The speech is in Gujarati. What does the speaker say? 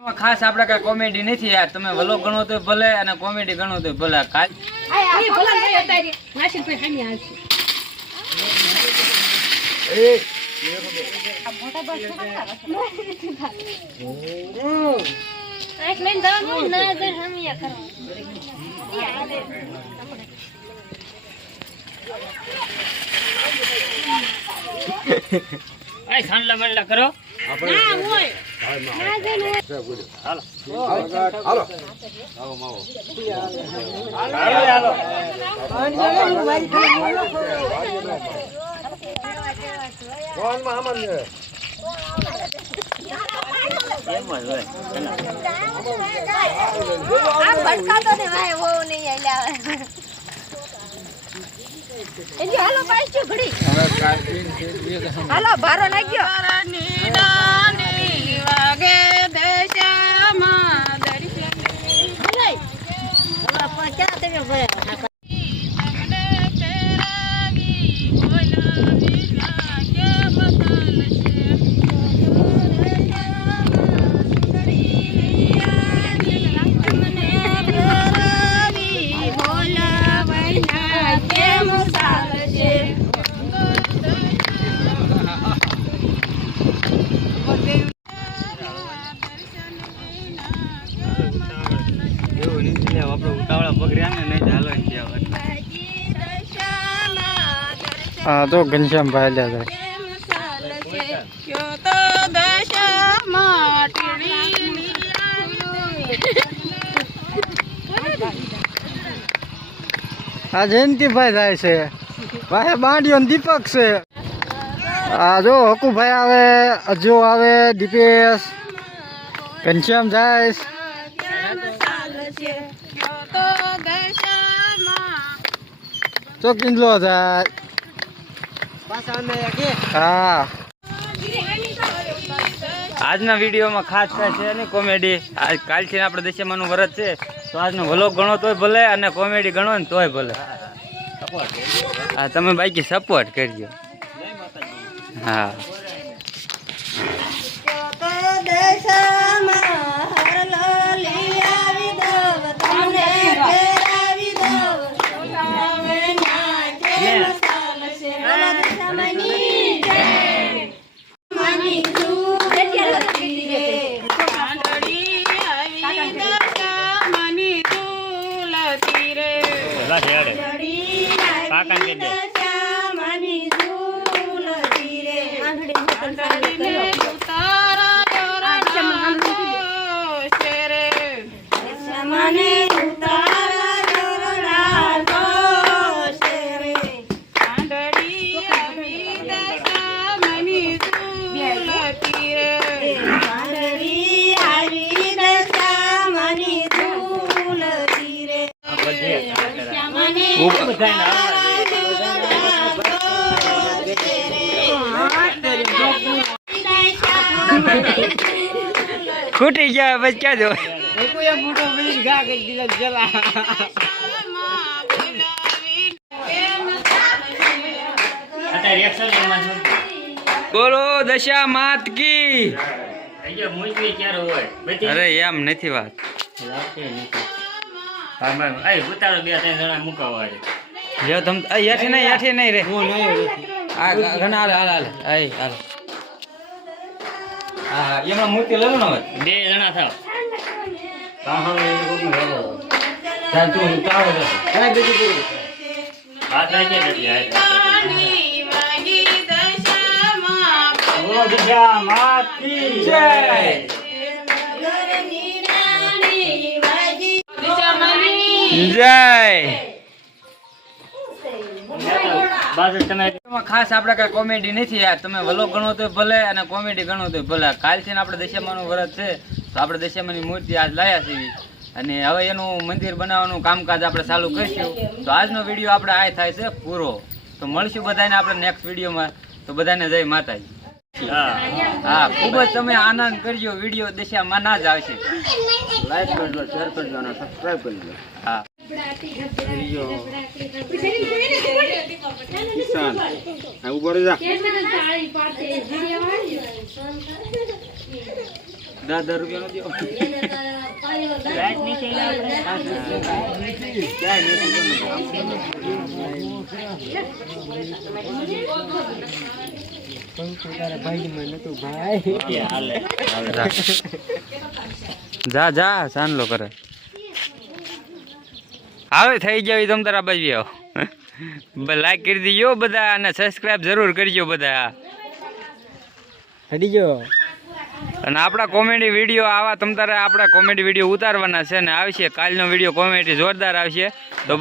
ખાસ આપણે કઈ કોમેડી નથી યાર. તમે વલો ગણો તો ભલે અને કોમેડી ગણો તો ભલે. કાલ ભલા ખાંડલા મંડલા કરો. ભટકાતો ને ભાઈ બહુ નહીં એટલે હાલો ભારો ઘડી હાલો ભારો નાખ્યો હલાય. હવે પણ ક્યાં તમે ભર્યા? એવું નથી આપણે ઉતાવળા પગ રહ્યા ને નહીં હાલો હા, તો ઘનશ્યામભાઈ લે જાય. આ જયંતિભાઈ જાય છે. ભાઈ, બાંડિયો દીપક છે. આ જો હકુભાઈ આવે અજુ આવે, દીપેશ. ઘનશ્યામ જાય. તો કિંજલો જાય. હા. આજના વિડીયોમાં ખાસ કાંઈ છે નહીં કોમેડી. આજ કાલથી આપણે દશામાનું વ્રત છે. તો આજનો વ્લોગ ગણો તોય ભલે અને કોમેડી ગણો ને તોય ભલે. હા, તમે બાકી સપોર્ટ કરજો. હા. છે પાકા ખૂટી ગયા પછી ક્યાં જો બોલો દશા માત કી અરે એમ નથી વાત જો તમ આ યાઠે નહીં યાઠે નહીં રે. આ ઘણા હાલ હાલ હાલ. આય હાલ. હા હા એમાં મૂર્તિ લેવો ને હવે. બે જણા થાવ. ચાલ તું તાવ કાંઈ બીજું માત કી જય. જય ખાસ આપણે કઈ કોમેડી નથી યાર. તમે વલો ગણો તો ભલે અને કોમેડી ગણો તો ભલે. કાલથી ને આપણે દશામાનું વ્રત છે તો આપણે દશામાની મૂર્તિ આજ લાયા છીએ. અને હવે એનું મંદિર બનાવવાનું કામકાજ આપણે ચાલુ કરીશું. તો આજનો વીડિયો આપણે આ થાય છે પૂરો. તો મળશું બધાને આપણે નેક્સ્ટ વિડીયોમાં. તો બધાને જય માતાજી. હા ખૂબ જ તમે આનંદ કરજો. વીડિયો દશામાં ના જ આવશે. લાઈક કરજો શેર કરજો અને સબસ્ક્રાઈબ કરજો. હા. કિસાન ઊભો રહી જા દસ દસ. જા જા ચાંદલો કરે હવે થઈ ગયા તમ તારા બાજુ લાઈક કરી દીજો બધા અને સબસ્ક્રાઈબ જરૂર કરજો બધા. હડી ગયો અને આપણા કોમેડી વીડિયો આવા તમ તારે આપણા કોમેડી વીડિયો ઉતારવાના છે ને આવશે. કાલનો વીડિયો કોમેડી જોરદાર આવશે. તો